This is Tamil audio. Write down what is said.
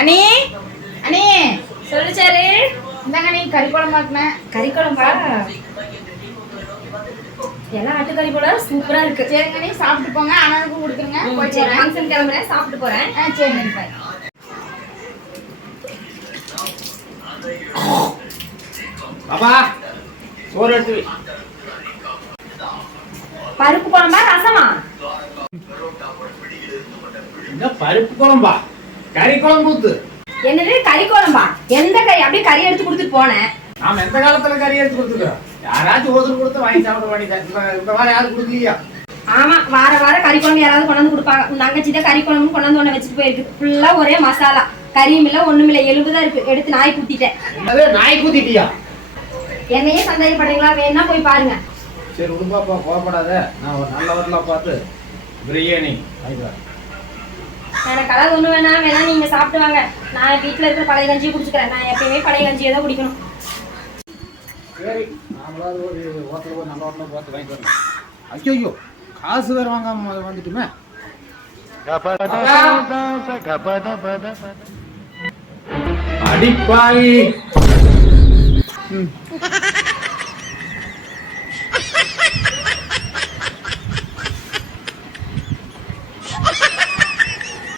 அண்ணி அண்ணி சொல்லு சாரு. இந்தாங்க நீ கறி குழம்பாக்குனேன். கறி குழம்பா? எல்லாம் ஆட்டுக்கறி போல சூப்பரா இருக்கு. சரிங்க நீ சாப்பிட்டு போங்க. அண்ணனுக்கும் கொடுத்துருங்க. போய் ஃபங்க்ஷன் கிளம்புறேன், சாப்பிட்டு போறேன். சரி பாய். பாப்பா சோறு எடுத்து வை. பருப்பு குழம்பா ரசமா? இந்த பருப்பு குழம்பா? கறி குழம்பு ஊத்து. என்னது கறி குழம்பா? எந்த கறி? அப்படியே கறி எடுத்து கொடுத்துட்டு போனேன். நாம எந்த காலத்துல கறி எடுத்து கொடுத்துக்கிறோம்? யாராச்சும் ஒருத்தர் கொடுத்து வாங்கி சாப்பிட வேண்டியதான். இந்த வாரம் யாரும் கொடுக்கலையா? ஆமா, வார வாரம் கறி குழம்பு யாராவது கொண்டு வந்து கொடுப்பாங்க. உன் தங்கச்சி தான் கறி குழம்பு கொண்டு வந்து ஒண்ணு வச்சுட்டு போயிருக்கு. ஃபுல்லா ஒரே மசாலா, கறியும் இல்ல ஒண்ணும் இல்ல, எலும்புதான் இருக்கு. எடுத்து நாய் குத்திட்டேன். அது நாய் குத்திட்டியா? என்னையே சந்தேகப்படுறீங்களா? வேணா போய் பாருங்க. சரி விடுப்பாப்பா, கோவப்படாத. நான் ஒரு நல்ல ஹோட்டலா பார்த்து பிரியாணி வாங்கிட்டு வரேன். எனக்கு அதாவது ஒண்ணு வேணாம், வேணா நீங்க சாப்பிட்டு வாங்க. நான் வீட்டுல இருக்கிற பழைய கஞ்சியை குடிச்சுக்கிறேன். நான் எப்பயுமே பழைய கஞ்சியை தான் குடிக்கணும். சரி, நாமளாவது ஒரு ஹோட்டலுக்கு ஒரு நல்ல ஹோட்டலாக பார்த்து வாங்கிட்டு வரேன். ஐயோ காசு வேறு வாங்காம வந்துட்டுமே. அடிப்பாய்.